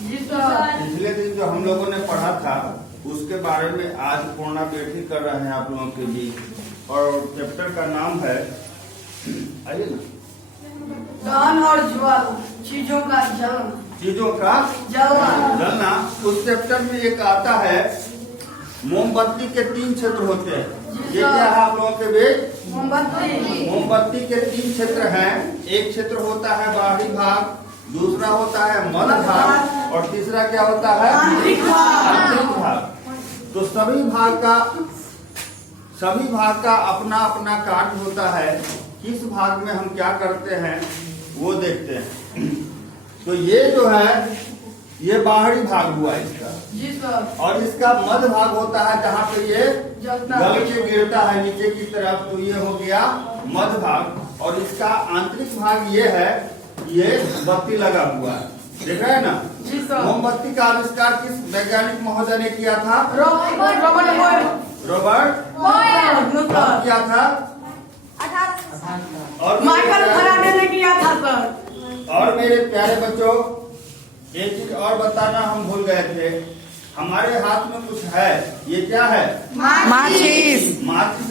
पिछले दिन जो हम लोगों ने पढ़ा था उसके बारे में आज पुनरावृत्ति कर रहे हैं आप लोगों के बीच। और चैप्टर का नाम है, आइए ना, दहन और ज्वाला, चीजों का जलना। चीजों का जलना। उस चैप्टर में एक आता है मोमबत्ती के 3 क्षेत्र होते हैं। ये क्या है आप लोगों के बीच? मोमबत्ती के 3 क्षेत्र हैं। एक क्षेत्र होता है बाहरी भाग, दूसरा होता है मध्य भाग और तीसरा क्या होता है? आंतरिक भाग। तो सभी भाग का अपना अपना कार्य होता है। किस भाग में हम क्या करते हैं वो देखते हैं। तो ये जो है ये बाहरी भाग हुआ इसका, और इसका मध्य भाग होता है जहाँ पे ये गल के गिरता है नीचे की तरफ, तो ये हो गया मध्य भाग। और इसका आंतरिक भाग ये है, ये बत्ती लगा हुआ है, देख रहे हैं ना। मोमबत्ती का आविष्कार किस वैज्ञानिक महोदय ने किया था? रॉबर्ट किया था। और और मेरे प्यारे बच्चों, एक चीज और बताना हम भूल गए थे। हमारे हाथ में कुछ है, ये क्या है? माचिस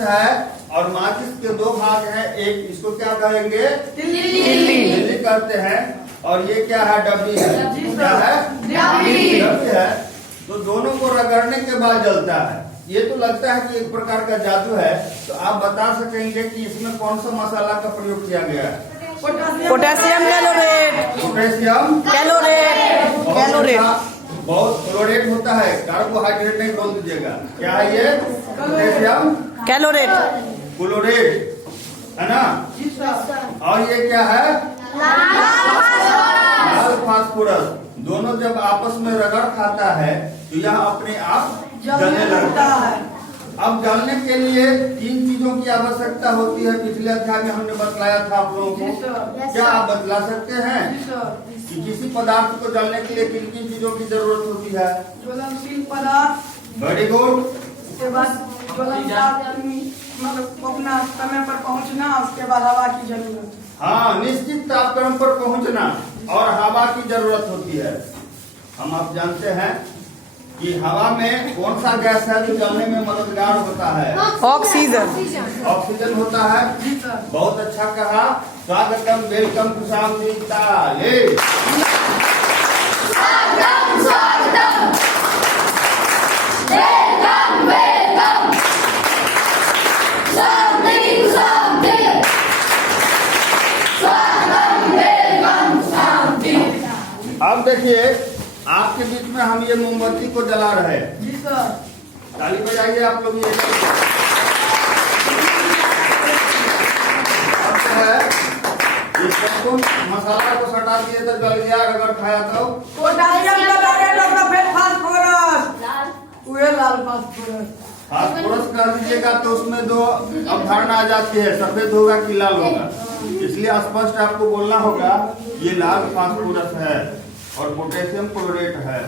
है। और माचिस के 2 भाग हैं। एक इसको क्या कहेंगे? तिल्ली कहते हैं। और ये क्या है? डब्बी है। क्या है? डब्बी है। तो दोनों को रगड़ने के बाद जलता है। ये तो लगता है कि एक प्रकार का जादू है। तो आप बता सकेंगे कि इसमें कौन सा मसाला का प्रयोग किया गया है? पोटेशियम कैलोरेट। बहुत क्लोरेट होता है, कार्बोहाइड्रेट नहीं बोल दीजिएगा। क्या है ये? पोटेशियम कैलोरेट है ना। और ये क्या है? लाल फास्फोरस। दोनों जब आपस में रगड़ खाता है तो यह अपने आप जलने लगता है। अब जलने के लिए 3 चीजों की आवश्यकता होती है। पिछले अध्याय में हमने बतलाया था आप लोगों को। क्या आप बतला सकते हैं कि किसी पदार्थ को जलने के लिए किन किन चीजों की जरूरत होती है? ज्वलनशील पदार्थ, वेरी गुड। उसके बाद मतलब अपना समय पर पहुंचना, उसके बाद हवा की जरूरत। हाँ, निश्चित तापक्रम पर पहुंचना और हवा की जरूरत होती है। हम आप जानते हैं कि हवा में कौन सा गैस है जो जलने में मददगार होता है? ऑक्सीजन होता है। बहुत अच्छा कहा। स्वागतम, वेलकम टू शामजीता। अब देखिए, आपके बीच में हम ये मोमबत्ती को जला रहे हैं। जी सर। ताली बजाइए आप लोग। ये इसको मसाला को सटा दिए तो जल गया, अगर खाया तो फास्फोरस कर दीजिएगा तो उसमें 2 अवधारणा आ जाती है, सफेद होगा कि लाल होगा। इसलिए स्पष्ट आपको बोलना होगा ये लाल फास्फोरस है और पोटेशियम क्लोरेट है।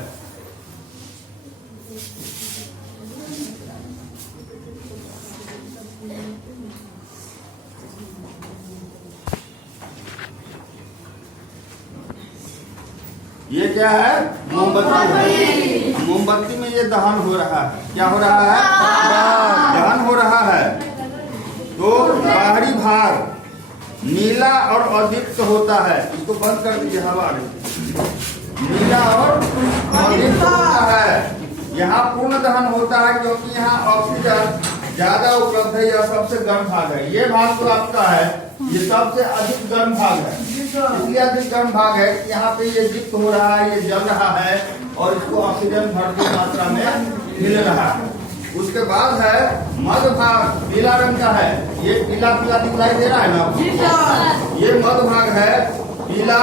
ये क्या है? मोमबत्ती। मोमबत्ती में ये दहन हो रहा है। क्या हो रहा है? दहन हो रहा है। तो बाहरी भाग नीला और अदीप्त होता है। इसको बंद कर दीजिए, हवा आ रही। नीला और अदीप्त होता है। यहाँ पूर्ण दहन होता है क्योंकि यहाँ ऑक्सीजन ज्यादा उपलब्ध है। यह सबसे गर्म भाग है। ये भाग तो आपका है, ये सबसे अधिक गर्म भाग है। इसलिए अधिक गर्म भाग है कि यहाँ पे ये दीप्त हो रहा है, ये जल रहा है और इसको ऑक्सीजन भरपूर मात्रा में मिल रहा है। उसके बाद है मध्य भाग, पीला रंग का है। ये पीला पीला दिखाई दे रहा है ना, ये मध्य भाग है। पीला,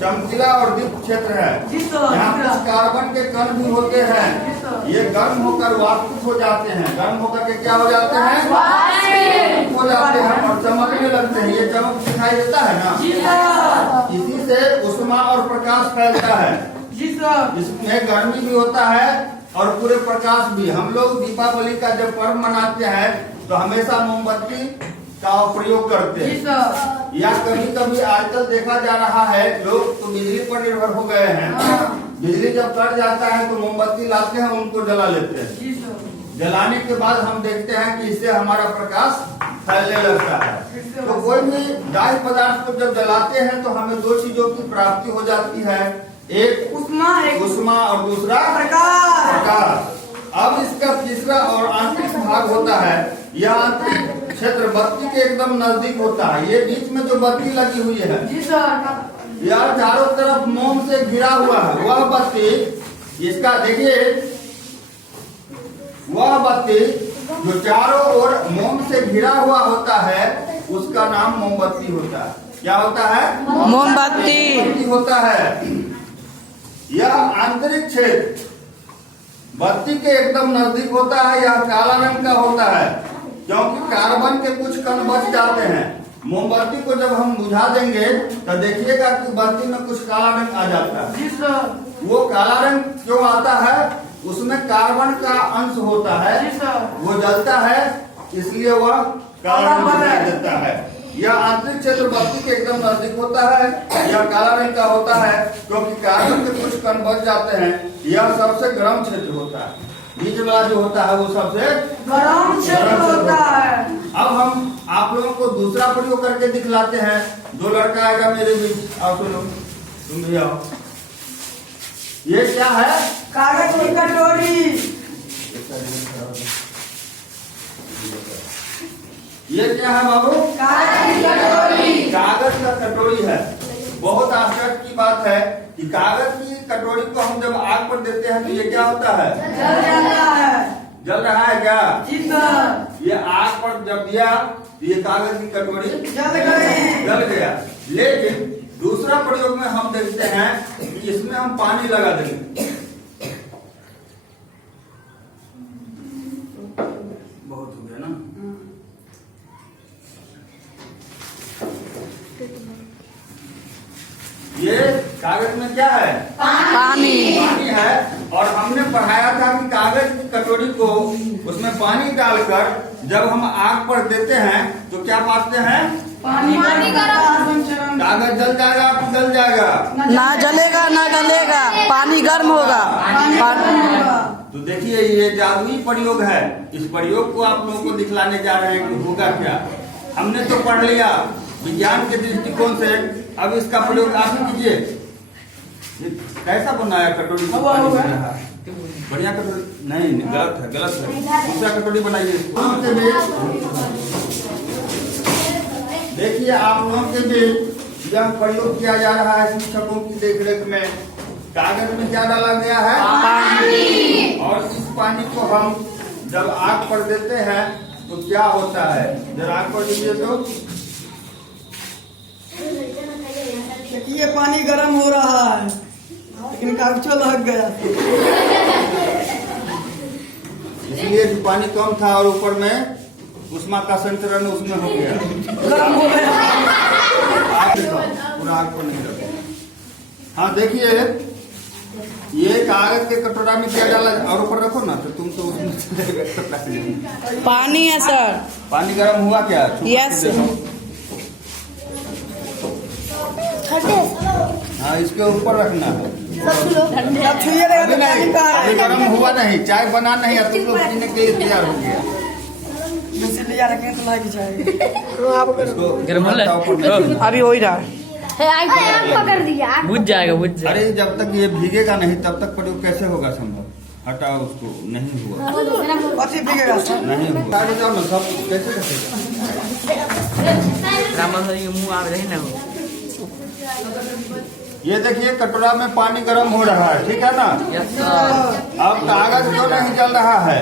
चमकीला और दीप्त क्षेत्र है। यहाँ कुछ कार्बन के कण भी होते हैं। ये गर्म होकर वाष्पित हो जाते हैं। गर्म होकर के क्या हो जाते हैं? हो जाते हैं और चमकने लगते हैं। ये चमक दिखाई देता है ना, इसी से ऊष्मा और प्रकाश फैलता है। इसमें गर्मी भी होता है और पूरे प्रकाश भी। हम लोग दीपावली का जब पर्व मनाते हैं तो हमेशा मोमबत्ती का प्रयोग करते हैं। या कभी कभी आजकल देखा जा रहा है लोग तो बिजली पर निर्भर हो गए हैं, बिजली जब कट जाता है तो मोमबत्ती लाते हैं, उनको जला लेते हैं। जी सर। जलाने के बाद हम देखते हैं कि इससे हमारा प्रकाश फैलने लगता है। तो कोई भी दाह्य पदार्थ को जब जलाते हैं तो हमें दो चीजों की प्राप्ति हो जाती है, एक उष्मा और दूसरा प्रकाश। अब इसका तीसरा और आंतरिक भाग होता है, यह आंतरिक क्षेत्र बत्ती के एकदम नजदीक होता है। ये बीच में जो बत्ती लगी हुई है जी सर। यह चारों तरफ मोम से घिरा हुआ है। वह बत्ती, इसका देखिए, वह बत्ती जो चारों ओर मोम से घिरा हुआ होता है उसका नाम मोमबत्ती होता है। क्या होता है? मोमबत्ती होता है। यह आंतरिक क्षेत्र बत्ती के एकदम नजदीक होता है। यह काला रंग का होता है क्योंकि कार्बन के कुछ कण बच जाते हैं। मोमबत्ती को जब हम बुझा देंगे तो देखिएगा कि बत्ती में कुछ काला रंग आ जाता है। जी सर। वो काला रंग क्यों आता है? उसमें कार्बन का अंश होता है, जी सर। वो जलता है, इसलिए वह काला रंग दिखाई देता है। यह आंतरिक क्षेत्र बत्ती के एकदम नजदीक होता है। यह काला रंग का होता है क्योंकि कार्बन के कुछ कण बच जाते हैं। यह सबसे गर्म क्षेत्र होता है। बीच वाला जो होता है वो सबसे गर्म क्षेत्र होता है। अब हम आप लोगों को दूसरा प्रयोग करके दिखलाते हैं। दो लड़का आएगा मेरे बीच, आओ सुनो, तुम भी आओ। ये क्या है? कागज की कटोरी। ये क्या है बाबू? कागज की कटोरी। कागज का कटोरी है। बहुत आश्चर्य की बात है कि कागज की कटोरी को हम जब आग पर देते हैं तो ये क्या होता है? जल जाता है। जल रहा है क्या? जी सर। ये आग पर जब दिया तो ये कागज की कटोरी जल गया। लेकिन दूसरा प्रयोग में हम देखते हैं कि इसमें हम पानी लगा देंगे। बहुत हो गया ना। ये कागज में क्या है? पानी है। और हमने पढ़ाया था कि कागज की कटोरी को उसमें पानी डालकर जब हम आग पर देते हैं तो क्या पाते हैं? पानी कागज जल जाएगा कि गल जाएगा? ना जलेगा ना गलेगा, पानी गर्म होगा। तो देखिए ये जादुई प्रयोग है। इस प्रयोग को आप लोगों को दिखलाने जा रहे हैं कि होगा क्या। हमने तो पढ़ लिया विज्ञान के दृष्टिकोण से, अब इसका प्रयोग आप ही कीजिए। ये कैसा बनाया कटोरी? बढ़िया कटोरी नहीं, गलत है, गलत है। दूसरा कटोरी बनाइए इसको। देखिए आप लोगों के बीच यह प्रयोग किया जा रहा है शिक्षकों की देखरेख में। कागज में क्या डाला गया है? पानी। और इस पानी को हम जब आग पर देते हैं तो क्या होता है? जब आग पर दीजिए तो ये पानी गर्म हो रहा है लेकिन कागजों लग गया। इसलिए जो पानी कम था और ऊपर में उष्मा का संचरण उसमें हो गया, गर्म हो गया। पूरा आग पर नहीं लगा। हाँ देखिए ये कागज के कटोरा में क्या डाला और ऊपर रखो ना तो तुम तो उसमें पानी है सर। पानी गर्म हुआ क्या? यस। हाँ इसके ऊपर रखना है। अभी गर्म हुआ नहीं, चाय बना नहीं, तुम लोग पीने के लिए तैयार हो गया। इसको अभी हो ही रहा है। बुझ जाएगा, बुझ जाएगा। अरे जब तक ये भीगेगा नहीं तब तक प्रयोग कैसे होगा संभव? हटाओ उसको। नहीं हुआ, नहीं हुआ। जाओ ना, सब कैसे मुँह आ रहे ना। ये देखिए कटोरा में पानी गर्म हो रहा है, ठीक है ना? अब कागज क्यों नहीं जल रहा है?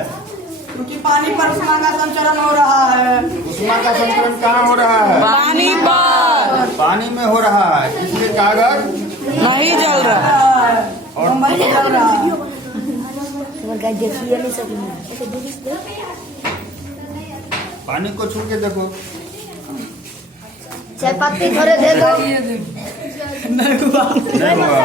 क्योंकि पानी पर उष्मा का संचरण हो रहा है। उष्मा का संचरण कहाँ हो रहा है? पानी पर। पानी में हो रहा है, इसलिए कागज नहीं जल रहा और मोमबत्ती जल रहा है। पानी को छू के देखो। चाय पत्ती थोड़े दे दो। नहीं हुआ। नहीं हुआ।